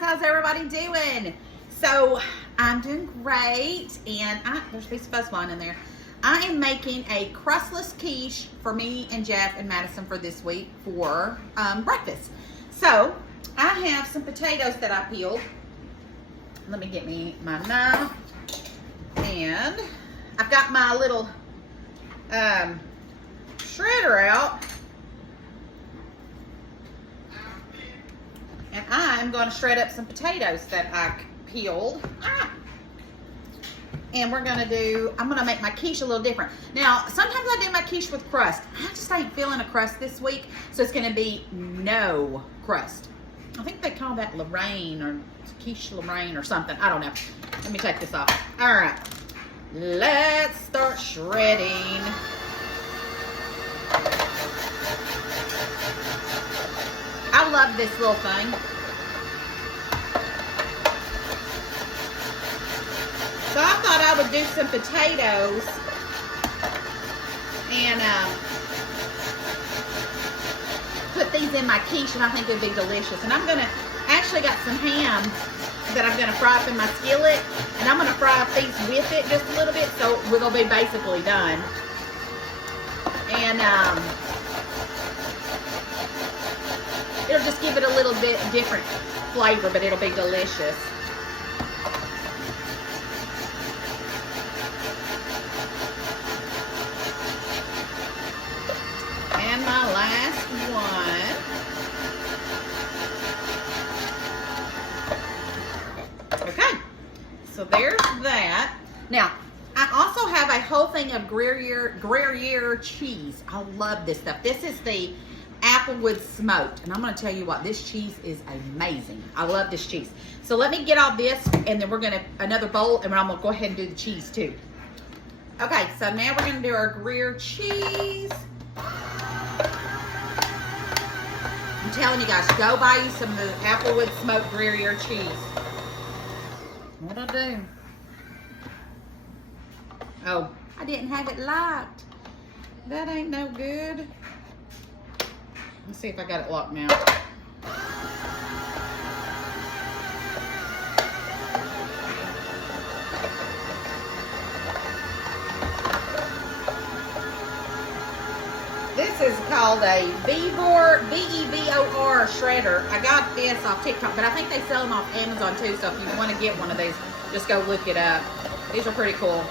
how's everybody doing? So I'm doing great, and there's a piece of fuzz wine in there. I am making a crustless quiche for me and Jeff and Madison for this week for breakfast. So I have some potatoes that I peeled. Let me get me my knife, and I've got my little shredder out, and I'm going to shred up some potatoes that I peeled. And we're gonna I'm gonna make my quiche a little different. Now, sometimes I do my quiche with crust. I just ain't feeling a crust this week, so it's gonna be no crust. I think they call that Lorraine or quiche Lorraine or something. I don't know. Let me take this off. All right, let's start shredding. I love this little thing. So I thought I would do some potatoes and put these in my quiche, and I think it would be delicious. And I actually got some ham that I'm gonna fry up in my skillet, and I'm gonna fry up these with it just a little bit, so it'll be basically done. And it'll just give it a little bit different flavor, but it'll be delicious. And my last one. Okay, so there's that. Now, I also have a whole thing of Gruyere cheese. I love this stuff. This is the Applewood smoked, and I'm going to tell you what, this cheese is amazing. I love this cheese. So let me get all this, and then we're going to another bowl, and I'm going to go ahead and do the cheese too. Okay, so now we're going to do our Gruyere cheese. I'm telling you guys, go buy you some of the Applewood smoked Gruyere cheese. What'd I do? Oh, I didn't have it locked. That ain't no good. Let's see if I got it locked now. This is called a B-E-V-O-R shredder. I got this off TikTok, but I think they sell them off Amazon too, so if you want to get one of these, just go look it up. These are pretty cool.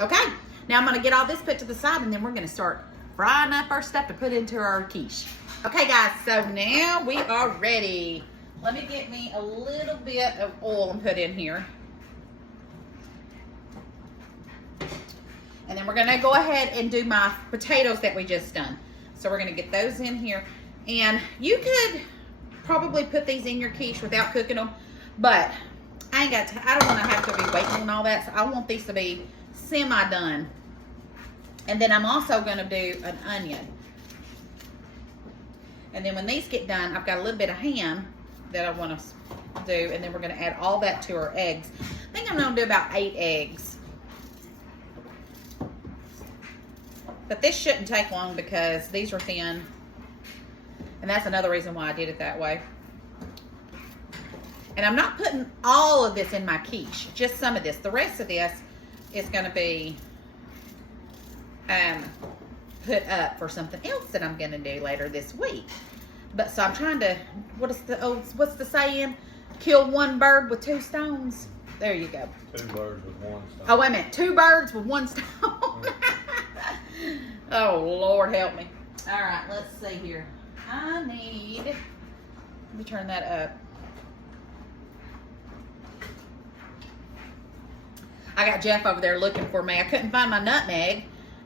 Okay, now I'm going to get all this put to the side, and then we're going to start frying up our stuff to put into our quiche. Okay, guys, so now we are ready. Let me get me a little bit of oil and put in here. And then we're going to go ahead and do my potatoes that we just done. So we're going to get those in here. And you could probably put these in your quiche without cooking them, but I don't want to have to be waiting and all that, so I want these to be semi-done. And then I'm also going to do an onion. And then when these get done, I've got a little bit of ham that I want to do, and then we're going to add all that to our eggs. I think I'm going to do about 8 eggs. But this shouldn't take long because these are thin. And that's another reason why I did it that way. And I'm not putting all of this in my quiche, just some of this. The rest of this is going to be put up for something else that I'm going to do later this week. But so I'm trying to, what's the saying? Kill one bird with 2 stones. There you go. 2 birds with 1 stone. Oh, wait a minute. 2 birds with 1 stone. Oh, Lord help me. All right, let's see here. Let me turn that up. I got Jeff over there looking for me. I couldn't find my nutmeg,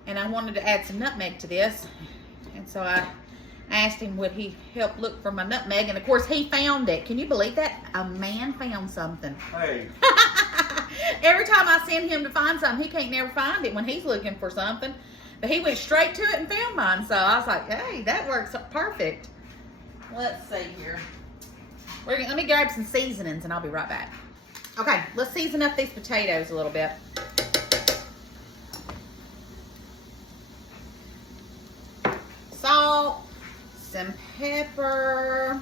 and I wanted to add some nutmeg to this. And so I asked him would he help look for my nutmeg, and of course he found it. Can you believe that? A man found something. Hey. Every time I send him to find something, he can't never find it when he's looking for something. But he went straight to it and found mine. So I was like, hey, that works perfect. Let's see here. Let me grab some seasonings and I'll be right back. Okay, let's season up these potatoes a little bit. some pepper.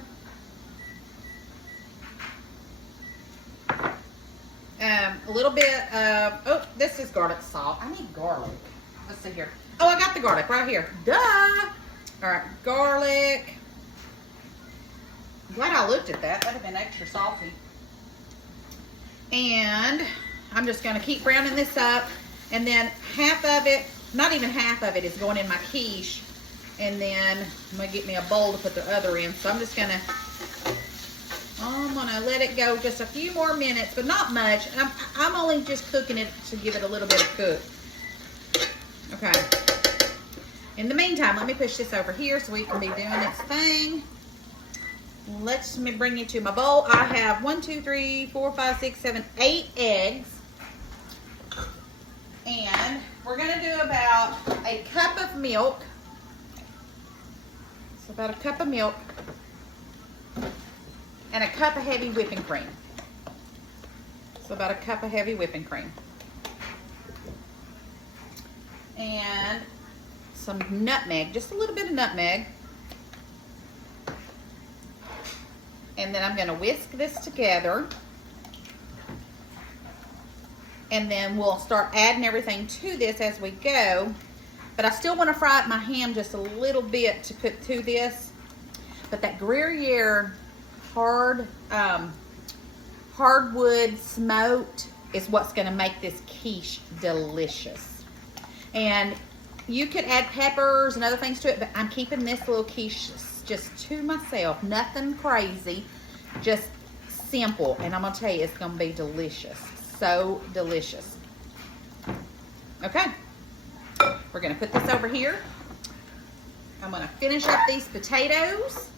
A little bit of, oh, this is garlic salt. I need garlic. Let's see here. Oh, I got the garlic right here. Duh. All right, garlic. I'm glad I looked at that. That'd have been extra salty. And I'm just gonna keep browning this up. And then half of it, not even half of it, is going in my quiche. And then I'm gonna get me a bowl to put the other in. So I'm gonna let it go just a few more minutes, but not much. I'm only just cooking it to give it a little bit of cook. Okay. In the meantime, let me push this over here so we can be doing its thing. Let me bring you to my bowl. I have 1, 2, 3, 4, 5, 6, 7, 8 eggs. And we're gonna do about a cup of milk. So about a cup of milk. And a cup of heavy whipping cream. So about a cup of heavy whipping cream. And some nutmeg, just a little bit of nutmeg. And then I'm gonna whisk this together. And then we'll start adding everything to this as we go. But I still wanna fry up my ham just a little bit to put to this. But that Gruyere hardwood smoked is what's gonna make this quiche delicious. And you could add peppers and other things to it, but I'm keeping this little quiche just to myself. Nothing crazy, just simple. And I'm gonna tell you, it's gonna be delicious. So delicious. Okay, we're gonna put this over here. I'm gonna finish up these potatoes.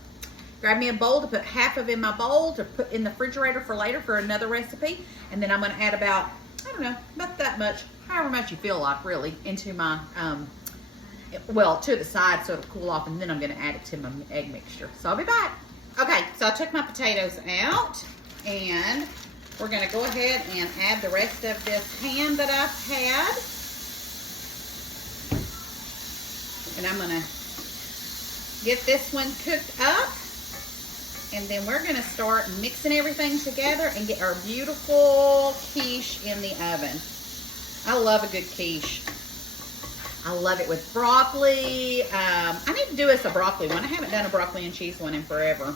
Grab me a bowl to put half of in my bowl to put in the refrigerator for later for another recipe. And then I'm gonna add about, I don't know, about that much, however much you feel like really, into my, well, to the side so it'll cool off, and then I'm gonna add it to my egg mixture. So I'll be back. Okay, so I took my potatoes out, and we're gonna go ahead and add the rest of this ham that I've had. And I'm gonna get this one cooked up. And then we're gonna start mixing everything together and get our beautiful quiche in the oven. I love a good quiche. I love it with broccoli. I need to do us a broccoli one. I haven't done a broccoli and cheese one in forever.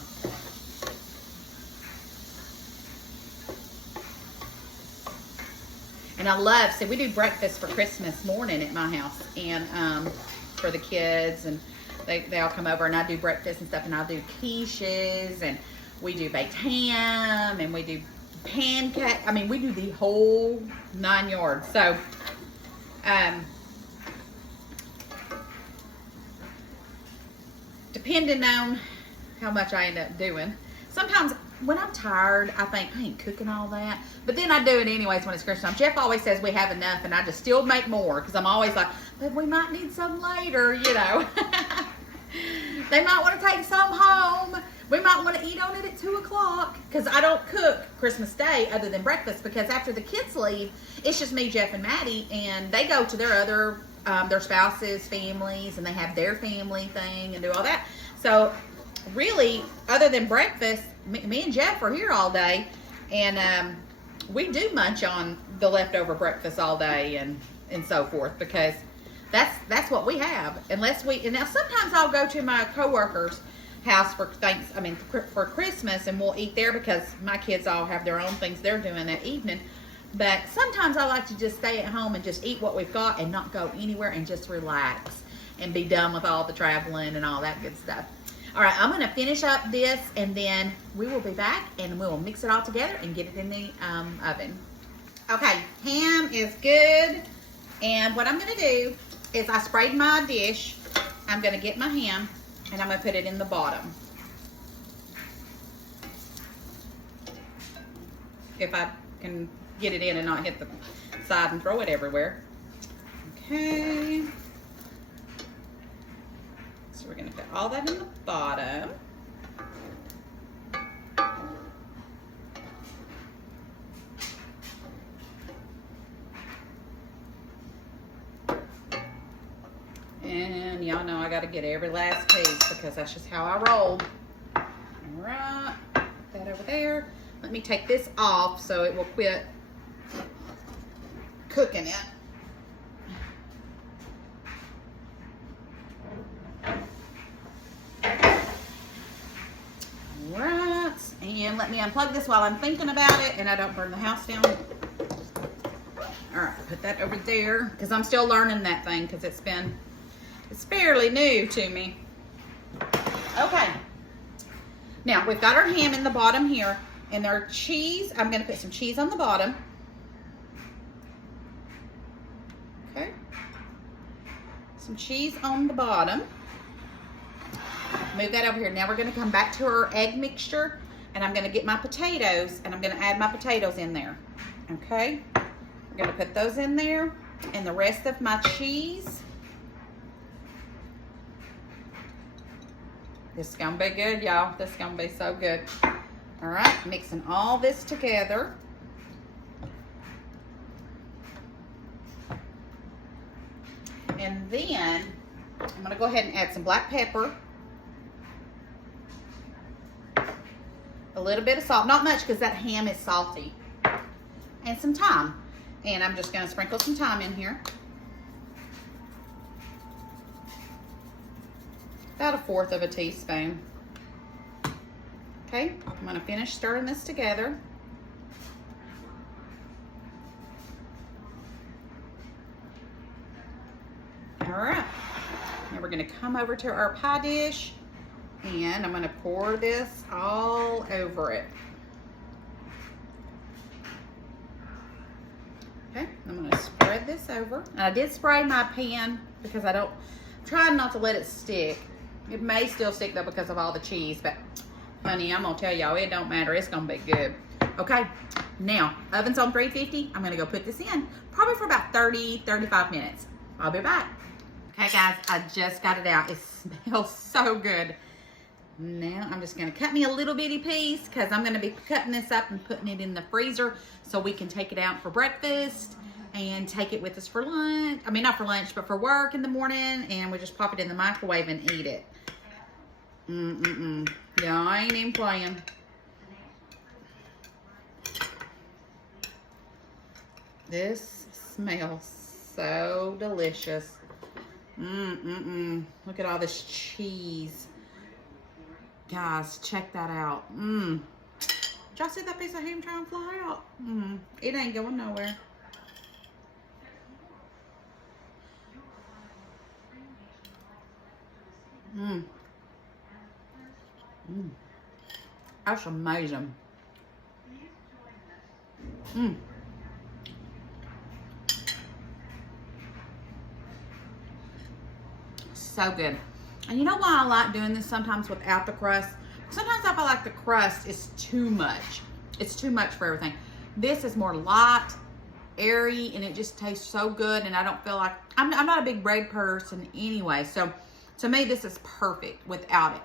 And I love, so we do breakfast for Christmas morning at my house, and for the kids, and they all come over, and I do breakfast and stuff, and I'll do quiches, and we do baked ham, and we do pancake. I mean, we do the whole 9 yards. So, depending on how much I end up doing, sometimes when I'm tired, I think I ain't cooking all that, but then I do it anyways when it's Christmas time. Jeff always says we have enough, and I just still make more because I'm always like, but we might need some later, you know. They might want to take some home. We might want to eat on it at 2 o'clock because I don't cook Christmas Day other than breakfast, because after the kids leave, it's just me, Jeff, and Maddie, and they go to their other, their spouses' families, and they have their family thing and do all that. So really, other than breakfast, me and Jeff are here all day, and we do munch on the leftover breakfast all day and so forth, because that's what we have. Unless we, and now sometimes I'll go to my coworker's house for for Christmas, and we'll eat there because my kids all have their own things they're doing that evening. But sometimes I like to just stay at home and just eat what we've got and not go anywhere and just relax and be done with all the traveling and all that good stuff. All right, I'm gonna finish up this, and then we will be back and we will mix it all together and get it in the oven. Okay, ham is good. And what I'm gonna do is I sprayed my dish. I'm gonna get my ham and I'm gonna put it in the bottom. If I can get it in and not hit the side and throw it everywhere. Okay. So we're gonna put all that in the bottom. And y'all know I gotta to get every last piece because that's just how I roll. All right, put that over there. Let me take this off so it will quit cooking it. All right, and let me unplug this while I'm thinking about it and I don't burn the house down. All right, put that over there because I'm still learning that thing because it's fairly new to me. Okay, now we've got our ham in the bottom here and our cheese. I'm going to put some cheese on the bottom. Okay, some cheese on the bottom. Move that over here. Now we're going to come back to our egg mixture and I'm going to get my potatoes and I'm going to add my potatoes in there. Okay, we're going to put those in there and the rest of my cheese. This is going to be good, y'all. This is going to be so good. All right, mixing all this together. And then I'm going to go ahead and add some black pepper. A little bit of salt, not much because that ham is salty. And some thyme. And I'm just going to sprinkle some thyme in here. About 1/4 of a teaspoon. Okay, I'm going to finish stirring this together. All right, now we're going to come over to our pie dish and I'm going to pour this all over it. Okay, I'm going to spread this over. I did spray my pan because I'm trying not to let it stick. It may still stick though because of all the cheese, but honey, I'm going to tell y'all, it don't matter. It's going to be good. Okay, now, oven's on 350. I'm going to go put this in probably for about 30-35 minutes. I'll be back. Okay, guys, I just got it out. It smells so good. Now, I'm just going to cut me a little bitty piece because I'm going to be cutting this up and putting it in the freezer so we can take it out for breakfast and take it with us for lunch. I mean, not for lunch, but for work in the morning, and we just pop it in the microwave and eat it. Yeah, I ain't even playing. This smells so delicious. Look at all this cheese. Guys, check that out. Did y'all see that piece of ham trying to fly out? It ain't going nowhere. That's amazing. So good. And you know why I like doing this sometimes without the crust? Sometimes I feel like the crust is too much. It's too much for everything. This is more light, airy, and it just tastes so good. And I don't feel like, I'm not a big bread person anyway. So to me, this is perfect without it.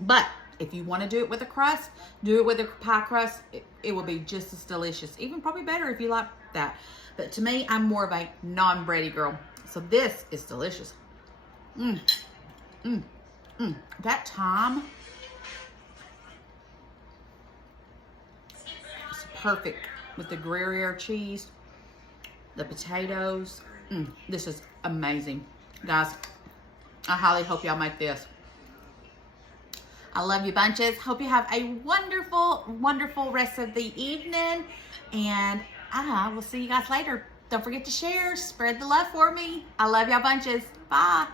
But if you want to do it with a crust, do it with a pie crust. It will be just as delicious. Even probably better if you like that. But to me, I'm more of a non-bready girl. So this is delicious. That thyme is perfect with the Gruyere cheese, the potatoes. This is amazing. Guys, I highly hope y'all make this. I love you bunches. Hope you have a wonderful, wonderful rest of the evening. And I will see you guys later. Don't forget to share. Spread the love for me. I love y'all bunches. Bye.